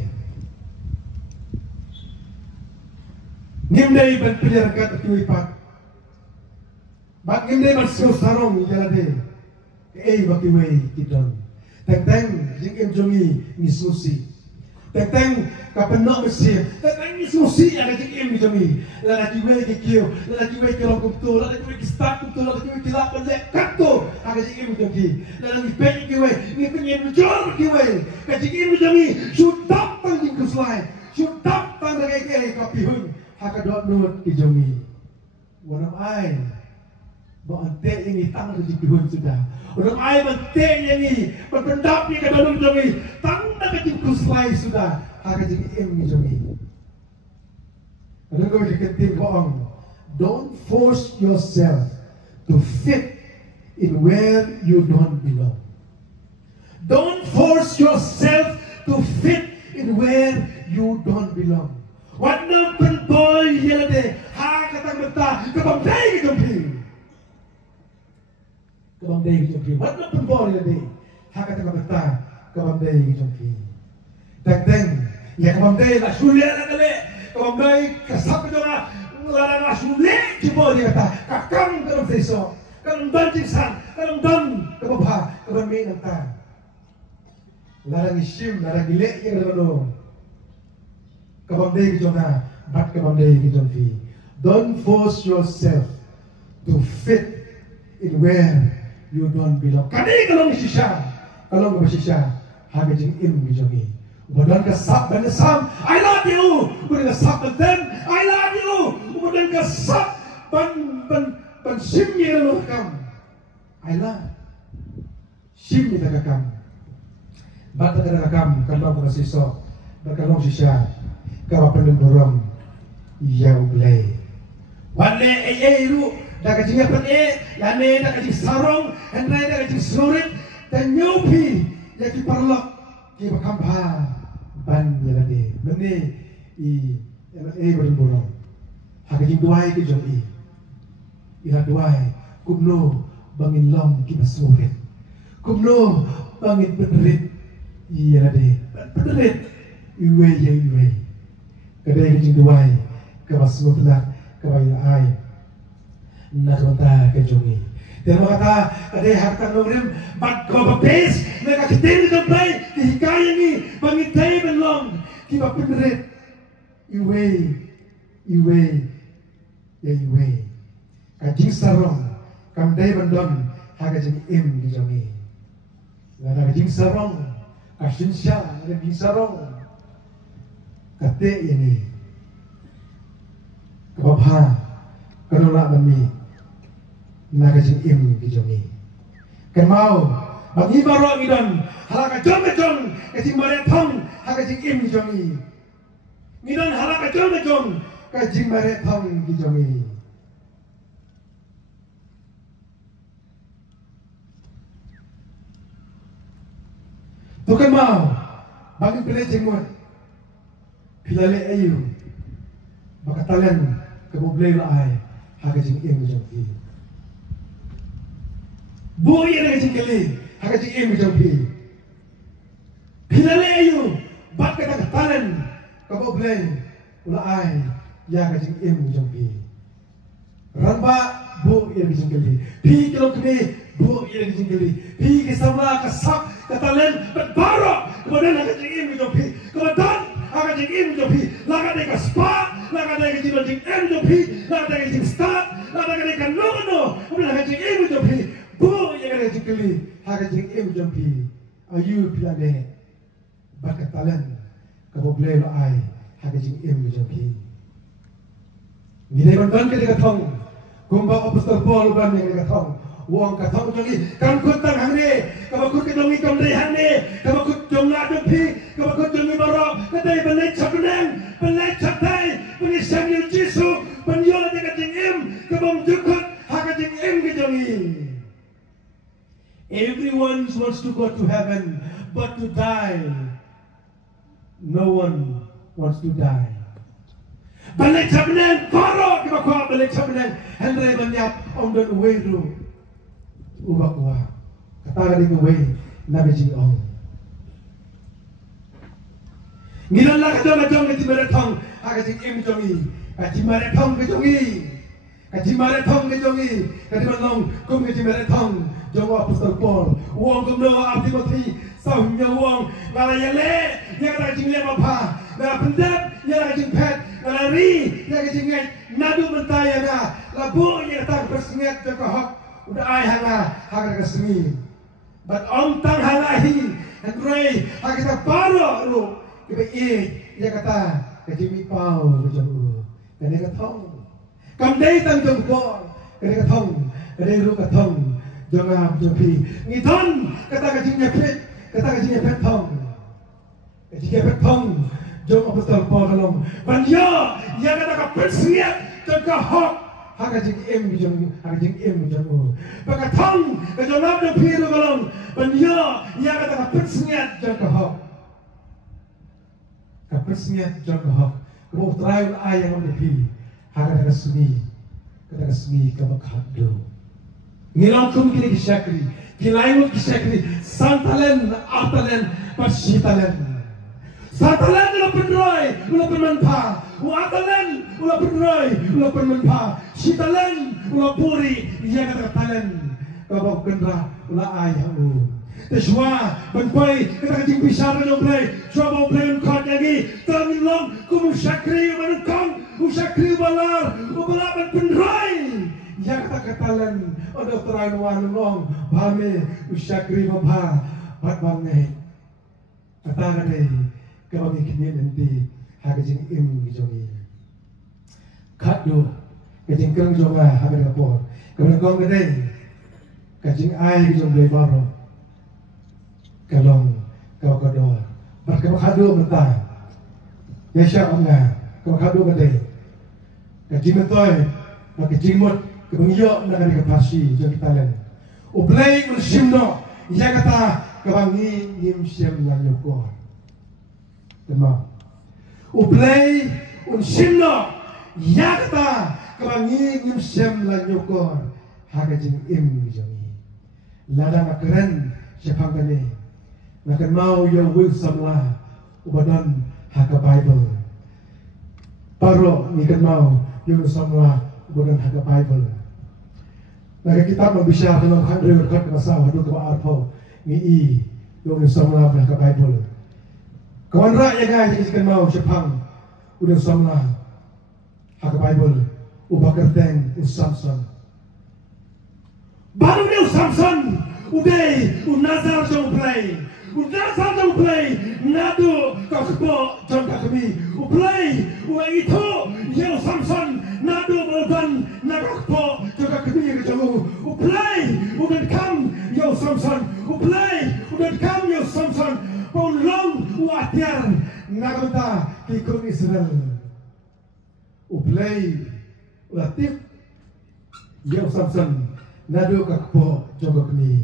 Nimdai berpilihan kat tuipat, bak nimdai bersuruh sarong jalade, bakiway kita. Teng jing jongi ni susi. Teng kapenok mesti. Teng ni susi ada jing jongi. La kiwe ke kio, la kiwe ke long kuptu, la kiwe ke start kuptu, la kiwe ke la pendek kaptu. Ada jing jongi. La ni pe kiwe, ni penyen jor kiwe. Ka jing jongi sutap tang jing kuslai. Sutap tang ke kapihun. Hakadot nut ki jongi. Wanam ai. Ba ante ini tang ke jing sudah. Orang ayam menteng yang ini berpendap ni kadang jongi tang nak jingkus lai sudah agak jadi em jongi. Kadang kau diketik bohong. Don't force yourself to fit in where you don't belong. Don't force yourself to fit in where you don't belong. Wana penboy yelade ha kata beta kebangdai jongi. Kebangdai jompi, mana pun boleh lebih. Hak kata kata kebangdai jompi. Teng, ya kebangdai lah sulit lah kali. Kebangdai kesap juga, lah sulit cuba dia kata. Kakang kalau besok, kalau dan jingsan, kalau dan kebabha, kebangdai nanti. Larang isim, larang gilek yang ada. Kebangdai jomna, bat kebangdai jompi. Don't force yourself to fit in where you don't belong. Kani kalau misisya, kalau misisya, hanya jing im bijogi. Ubadan kesap dan kesam, I love you. Ubadan kesap dan ten, I love you. Ubadan kesap ban simnya lo kam, I love. Simnya tak kam. Bata tak kam, kalau misisya, kalau misisya, kalau pendengaram, yang boleh. Wane lu. Dah kajing apa ni? Lane dah kajing sarong, henrai dah kajing surit, dan nyopi yang diperlok di bakambha ban yelade. Mene berborong. Hakajing duai ke joi. Ira duai kumno bangin long ki basurit. Kumno bangin penerit yelade. Penerit iwe. Kadai kajing duai ke basurit ke bayai. Nakata ke jongi. Dan kata kadai harta nongrim bat ko bapes mereka kitin ke play dihikaya ni pangitai belong kiba peneret iwe kajing sarong kamdai bandon haga jeng im di jongi. Lada kajing sarong kasin sya kajing sarong kate ini kebabha kanula bami nagajing im bijongi. Kemau bagi baru midon halaka jong kajing maretong hagajing im bijongi. Midon halaka jong kajing maretong bijongi. Tukan mau bagi pilih jenggot pilale ayu bakatalan kemublay laay hagajing im bijongi. Boy yang kecil kali, hak kecil macam ni. Pilih ayu, bat kata katalan, kau boleh ulai ya kajing im jompi ramba bu ya kajing kali pi kalau kini bu ya kajing kali pi kesama kesak ketalen berbaro kemudian kajing im jompi kemudian kajing im jompi laga deka spa laga deka kajing im jompi laga deka kajing start laga deka kanono kemudian kajing im jompi bu ya kajing kali kajing im jompi ayu pilane bakatalan kau boleh ulai kajing im jompi Gini bantuan kita ketong, kumba apostol Paul bukan yang kita ketong, uang ketong jangi, kamu kutang hangre, kamu kut ketongi kamre hangre, kamu kut jongla dopi, kamu kut jongi baro, katai belai catai, penisam yang Yesus, penyola jaga jengim, kamu jukut, haka jengim kejongi. Everyone wants to go to heaven, but to die, no one wants to die. Balik sabnen paro kita kuat balik sabnen Henry banyak om dan uwe tu ubah kuat kata kali uwe nabi jing om ngilan lah kata macam kecil meretong agak jing im jongi kecil meretong kejongi kecil meretong kejongi kecil meretong kum kecil meretong jongo apostol Paul uang kum doa abdi mati sahnya uang ngalaya le yang ada jing le apa nggak pendap yang ada jing pet lari yang kejingat nadu mentaya na labu yang tak bersengat jaka hak udah ai hanga hanga kesemi but om tang halahi Henry hak kita paro lu kita yang kata kejimi pau bejamu dan dia ketong kamdai tang jongko dia ketong dia lu ketong jangan jompi ngiton kata kejingnya pet tong kejingnya pet tong jom apostol Paul kalong banyo yang kata bersiap jangka hak hak jing im jong pakatong kejonap de piru kalong banyo yang kata bersiap jangka hak bersiap jangka hak kau trial ayam de pi hak kata sumi kabakado ngilang kum kini kisakri kilaimut kisakri santalen atalen pasitalen Satalan ulah penroy, ulah penmanfa. Watalan ulah penroy, ulah penmanfa. Sitalan ulah puri, ia kata talan. Kau kendra ulah ayamu. Teswa banpai kita kecing pisar dengan play. Coba play kod lagi. Terminlong kumusakri manukang, usakri balar, ubalapan penroy. Ia kata katalan. Ada terang wanulong, bame usakri babha, bat bangai. Kata kata kami kini nanti hagajing im gijongi kado kajing kerang jonga haber kapor kami kong gede kajing ai gijong beli baro kalong kau kado berkau kado mentah ya siapa enggak kau kado gede kajing mentoy kajing mut kebengyo nak ada kapasi jadi talen ublay ulsimno ia kata kebangi ngimsem lanyokor Tema. Ublay unsimno yakta kebangi ngimsem lanyokor hagajing im jongi. Ladang akeren sepangkane. Makan mau yo wisdom lah ubadan haga Bible. Paro nikan mau yo wisdom lah ubadan haga Bible. Naga kita membisar dalam hadri berkat masa wadu ke arpo ngi yo wisdom lah haga Bible. Kawan rakyat yang jika mau Jepang udah sama hak Bible ubah kerteng Samson baru dia Samson udah nazar jauh play nado kau kepo jangka kami play itu yang Samson nado berban nakpo jangka kami jauh play udah kam yang Samson play udah kam yang Samson Pulong watiar nagota kikun Israel. Ublay latif yang Samson nado kakpo jogo kami.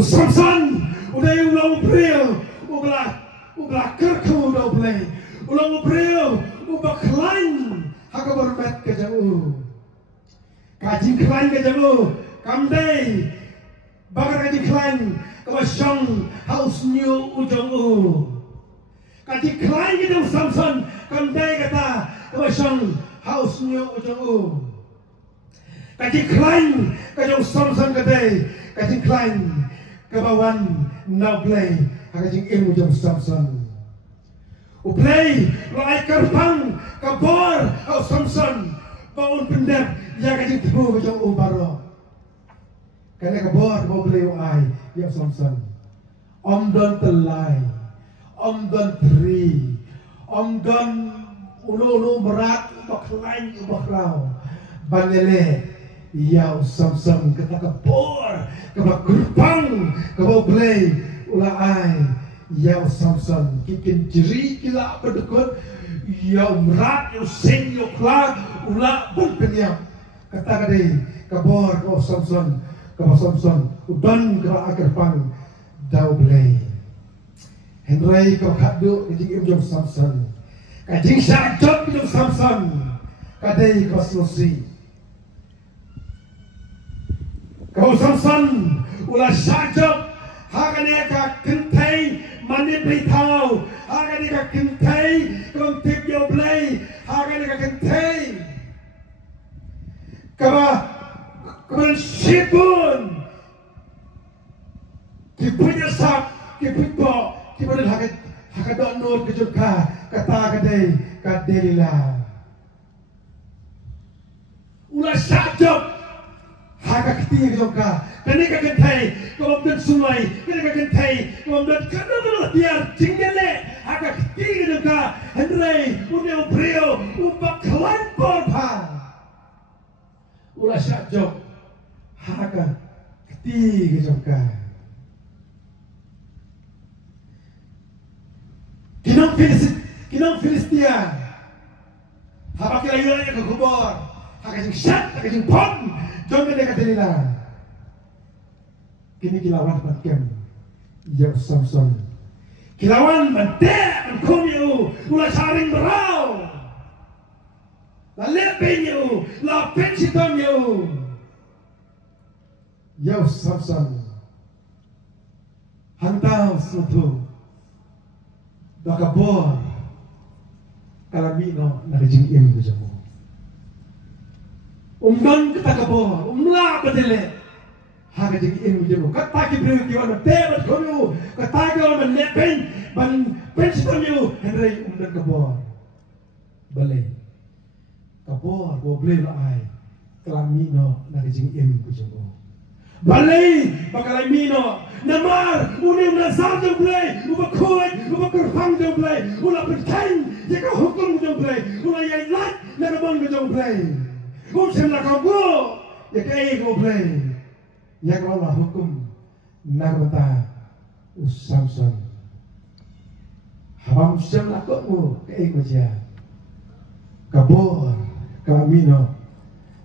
Samson udah ulang April ublah kerku udah ublay ulang April ubah klain haka bermet ke jauh kaji klain ke jauh kamdai bakar kaji klain Kawasyang haus new ujung kaji klain kita Samson kandai kata kawasang house nyo ujung kaji klain kajong Samson kadai kaji klain kabawan now play kaji ilmu jong Samson uplay lai karpang kabor au Samson baun pendek ya kaji tipu jong ubaro karena kabor mau play ai ya Samson om don telai om don tri om don ulu berat ubak lain ubak rau banele ya Samson kata kabor kabak kurpang kabau play ula ai ya Samson kikin jeri kila berdekut ya merat ya sing ya kla ula pun penyam kata kadai kabor kabau Samson udan kera agar pang dau play Henry kau kadu kajing imjom Samson kajing syajot imjom Samson kadai kau selusi kau Samson ulah syajot hagane ka kentai mani beritau hagane ka kentai kau tip yo play hagane ka kentai kau sibun kipunya sak kipikbo kipunya hakadon nur kejurka kata kadai kadelila ulah syajot haga keti kejurka kani kagentai komden sungai kani kagentai komden kanana tiar jinggele haga keti kejurka Henry uneu brio ubak kelampor pa ulah syajot haga keti kejurka kinong Filistia habak kelayu ke kubur hakajing syat hakajing pon jom mereka terila kini kilawan patkem ya Samson kilawan mendek mengkumyu ulah saring berau la lepinyu la pensitomyu ya Samson hantau sutu bakabor kalamino nakajing im kujamu umdan kita kabor umla badele hakajing im kujamu kataki bru kiwan tebat komu kataki on lepen ban pensitomyu Henry umdan kabor bale kabor bo ble ai kalamino nakajing im kujamu balai bakalamino namar unim nasar jomplay ubakoi ubakurfang jomplay ula berkain jika hukum jomplay ula yang lat nakabang jomplay sem nakago jika ei jomplay yang Allah hukum nakabata Samson habam sem nakokmu ei koja kabor kalamino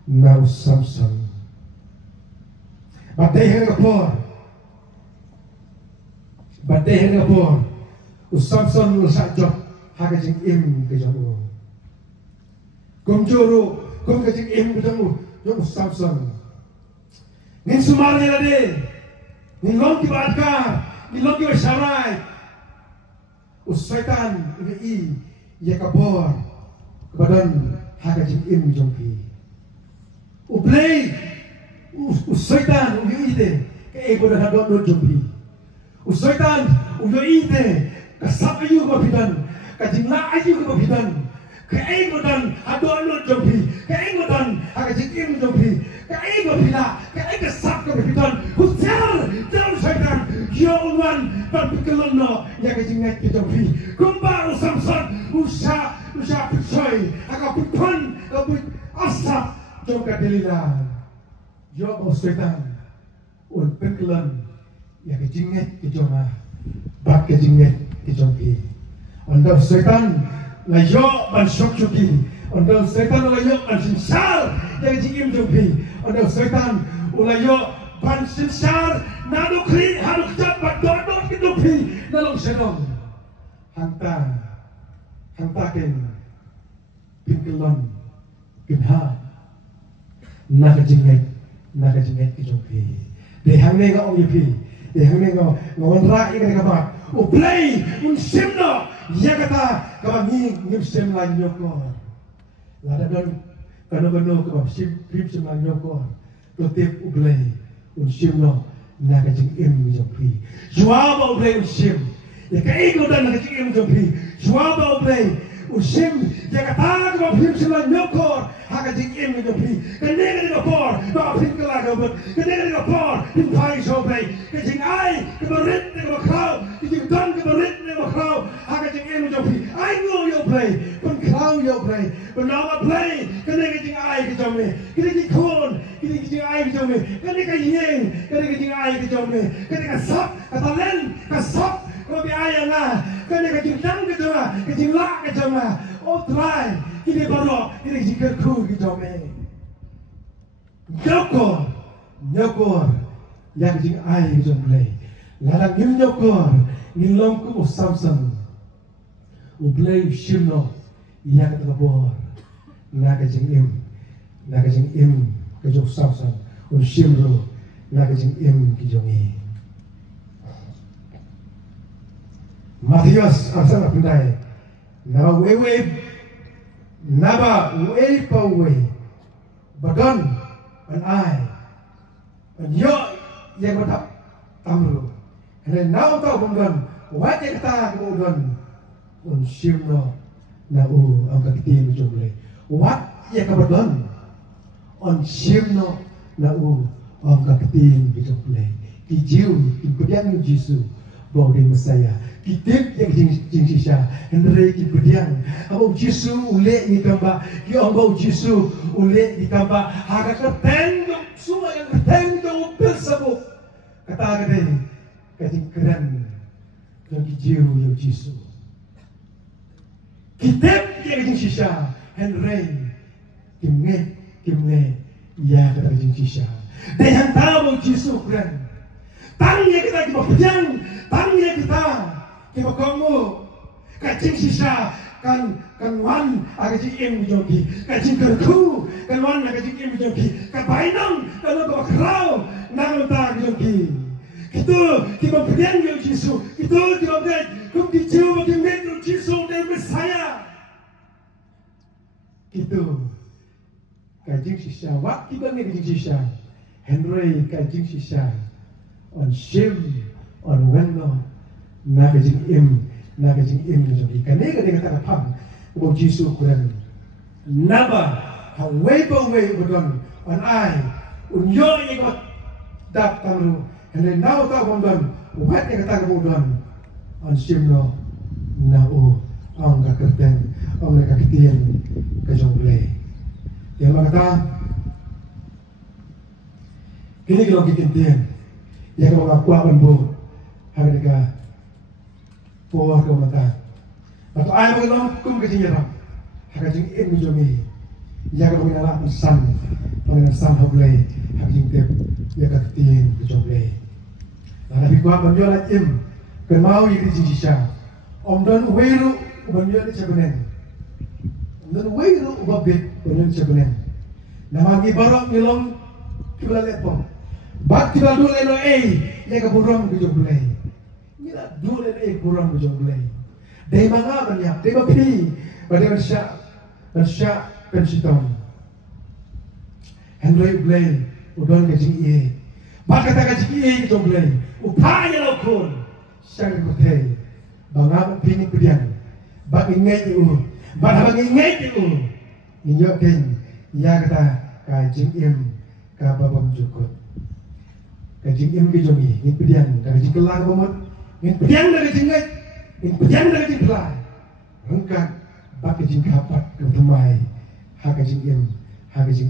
na Samson Badai hengapor Samson ulsajot hakajing im kejamu kumjuru kum kajing im kejamu jom Samson nin sumari lade nin long kibadka nin long kibasharai usaitan ini ya kabor kebadan hakajing im jompi ublay usaitan uyuide ke ego dah dot dot jumpi usaitan uyuide kasap ayu ko bidan kajingla ayu ko bidan ke ego dan adot dot jumpi ke ego dan hakajing jumpi ke ego bila ke ego sap ko bidan usar dan usaitan yo unwan ban pikelno ya kajingat ke jumpi kumba Samson usha pichoi akapun kaput asap joka delila yo usaitan un peklan ya kejinget kejoma bak kejinget kejompi onda usaitan la yo ban sok chuki onda usaitan la yo ban sinsar ya kejingim jompi onda usaitan ula yo ban sinsar nadu kri haruk jat bat dodot kejompi nalong senong hanta ken peklan kinha na kejinget kejompi de hangne ga oyipi de hangne ga ngawan ra ika ka ba o play un simno ia kata kami ngipsim lan nyokor. Lada don kano kebab ngipsim lan nyokor. Totip ublay unsim no na kajing im jompi. Juaba ublay unsim. Ya kaigo dan na kajing im jompi. Juaba ublay unsim ya kata kebab ngipsim lan nyokor. Haka jing im jompi. Kanega ni kapor, ba pin kala gabut. Kanega ni kapor, pin pai joblay. Kajing ai keberit ni kapau. Kajing dan keberit ni kapau. Haka jing im jompi. I know you play. Pun kau you play. Pun nama play. Kanega jing ai ke jomne. Kanega jing kon. Kanega jing ai ke jomne. Kanega yeng. Kanega jing ai ke jomne. Kanega sap. Kata len. Kasap. Kau bi ai nga. Kanega jing dang ke jomna. Kajing lak ke jomna. Oh try. Ini baru ini jika ku kita me. Nyokor yang jing ai jomle. Lalang ngim nyokor ngilong ku samsam. Ublay shimno yang terbor. Naga jing im kejok samsam. Un shimro naga jing im kijongi. Matius asal pendai. Nama wewe Naba way pa way badan an ai an yo yang batap tamru and now tau bunggan what yang kata kemudian un shimno na u ang kakitin jumle what yang kemudian un shimno na u ang kakitin jumle kijiu kemudian Yesus bawa di Mesaya kitip yang jing sisa Henry kemudian abang Yesus ule ni kamba ki abang Yesus ule ni kamba haga ketendo semua yang ketendo bersabuk kata kata kajing keren yang kijiu yang Yesus kitip yang jing sisa Henry kimne ya kata jing sisa dan tahu Yesus keren tangnya kita kemudian tangnya kita kamu kacing sisa kan wan agak im jogi kacing kerku kan wan agak im jogi kapainang kalau kau kerau nang tak jogi itu kita kemudian Yesus itu kita kemudian kum kicau kemudian Yesus dari Mesaya itu kacing sisa waktu bagi kacing sisa Henry kacing sisa on shim on wendo naga jing im jogi kanega de kata pam bo Yesus kuran naba haway bodon on ai unyo ikot dak tamu and now ta bodon what de kata bodon on shim no na o ang ka kerten ang ka kitien ka jongle dia kata kini kalau kitien ya kalau aku akan bu harga por ko mata atau ay mo no kum kitinya harga jing im jomi ya kalau ina la san hoble harga jing tep ya ka tin joble la bi kwa ban yo la im ke mau yi jing sisa om don weiru ban yo ni cebenen don weiru babit ban yo ni cebenen nama gi barok ngilong kula lepo Bak kita dulu eno ya keburang bijolai. Kita dulu eno burang bijolai. Dari mana banyak? Dari bapi. Pada bersyak pensiton. Henry Blaine udon kajing ie. Bak kata kajing ie bijolai. Upaya laukun. Syang kote. Bangam pini pedian. Bak ingat itu. Bak abang ingat itu. Injok ken. Ya kata kajing im kababam jukut. Kajing im bijomi, ngin pedian, kajing kelar bomot, ngin pedian dari jingat, ngin pedian dari jingkelai, rengkat, bak kajing kapat ketemai, ha kajing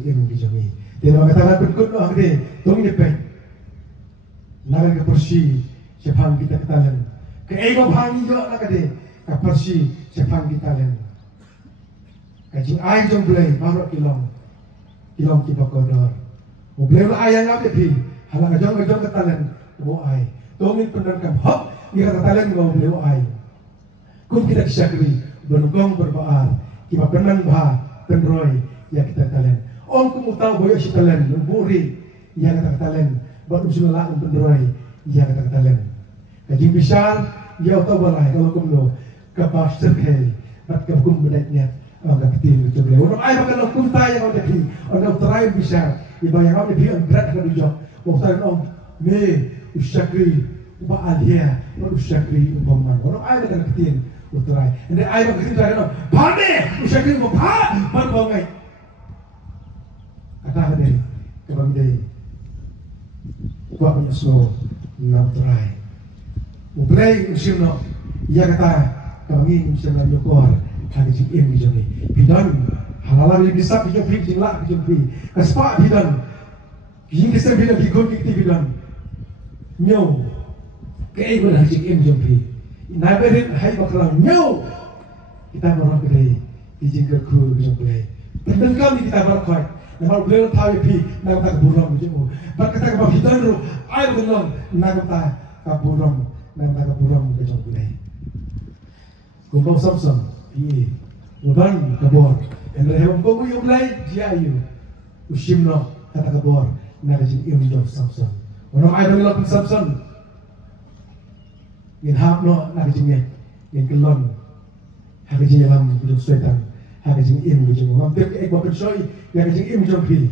im bijomi. Dia nak kata berikut doa gede, tong depek, nalar ke persi, sepang kita ketalan, ke ego bangi jo nak gede, ke persi, sepang kitalan. Kajing ai jong belai, marok kilom kita kodor, belai lah ayah nak depi. Halang ajong ketalan mo ay tongin penderkam hop dia ketalan mo beliau ay kum kita kisakri bergong berbaar kita penan bah penroy ya kita ketalan ong kum tahu boyo si ketalan buri ya kita ketalan baru sunala penroy ya kita ketalan kaji besar dia tahu balai kalau kum no kapal serhei mat kakum bedaknya orang ketim itu beliau orang ayah makan hukum tayang orang di orang terakhir bisa ibayang orang di orang berat kan dijawab waktu orang me usyakri uba alia usyakri ubaman orang ayah makan ketim utrai ande ayah makan ketim terakhir pane usyakri uba pan bangai kata ada kebam deh buat punya snow na utrai ublay usim no ia kata kami usim na yokor kami cikim bijoni bidan halala bisa bijong pi jingla bijong pi kaspa bidan jing kisah bidan bigon kiti bidan nyo kei ber cikim bijong pi naberin hai bakra nyo kita orang kedai bijing kerku bijong play pendeng kami kita berkhoi nama beliau tahu pi nama tak buram bijong berkata ke bidan ru ai bukan nama tak kaburam nama tak kaburam bijong play kumpul samsam iya, udan kabor. Yang lehom kau yang lain dia ayu, usimno kata kabor. Naga jin imjom samson. Orang ayat bilang samson. Yang hapno naga jinnya, yang kelon. Naga jin dalam ujung setan. Naga jin imjom. Hampir ke ekor pensoi. Naga jin imjom pi.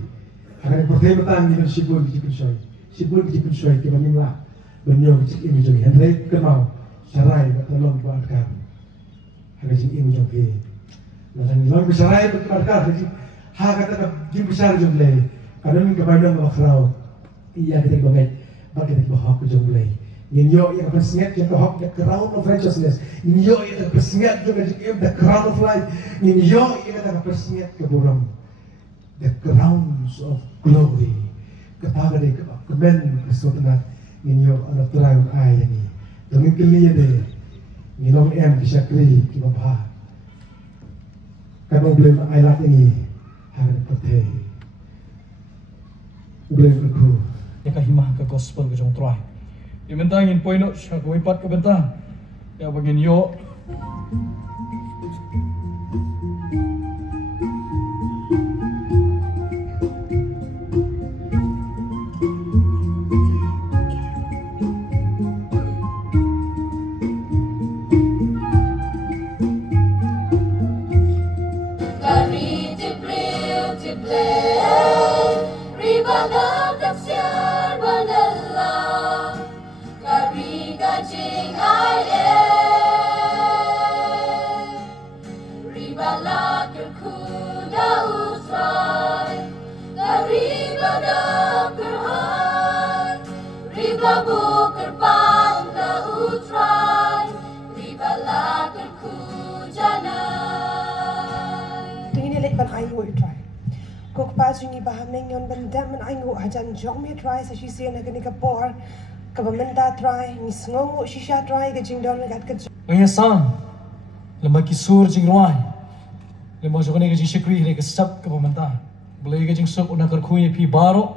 Naga pertama tang yang sibun jin pensoi. Sibun jin pensoi kita menimla. Benyong jin imjom. Henry kenal. Sarai bertolong buatkan. Ada jin imjom pi. Lalu lawan bersarai berkar jadi ha kata jin besar jumlah. Kadang kebanyakan makrau. Iya kita banget. Bagi kita bahak jumlah. Ninyo yang bersengat yang bahak the crown of righteousness. Ninyo yang bersengat juga jin the crown of life. Ninyo yang kata bersengat keburam. The crowns of glory. Kata dari kemen kesulitan. Ninyo anak terakhir ayat ini. Dengan kelia deh. Minum bisa kri kita bah. Kamu boleh ayat ini hari pertama. Boleh berku. Ya kahimah ke gospel ke jong trai. Imentangin poino syak wipat ke bentang. Ya bagin yo. Kok pajungi baham nengon benda men aingu ajan jong me try sa sisi na kani kapor ka bamenda try ni sngongu shisha try ga jingdon gat ka Ngaya sang lemba kisur jing ruai lemba jokane ga jing shikri le ka sap ka bamenta boleh ga jing sok una kar khuye pi baro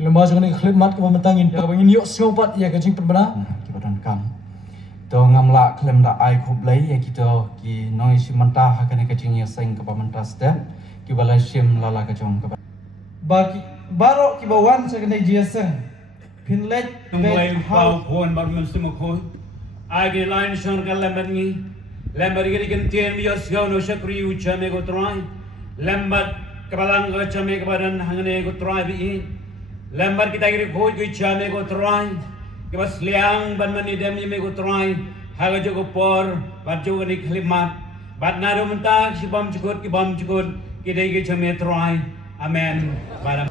lemba jokane ga khlemat ka bamenta ngin ya bangin yo sngopat ya ga jing penbana Kibadan kam to ngamla klem da ai khub lai ya kita ki noi simanta hakane ka jing ya seng ka bamenta step kibalai sim lala kacong kebat. Bagi baro kibawan sa kanay jiaseng pinlet tunglay pau phone bar men simukho age line shon ka lembat ngi lembat giri gentien mi yos no shakri u chame go try lembat kabalang ga chame kabadan hangane go try bi lembat kita giri khoj go chame go try kibas liang ban mani dem me go try haga jogo por bat jogo ni khlimat bat naro menta sibam chukut kibam chukut kita ingin cuma try, amen. Barang.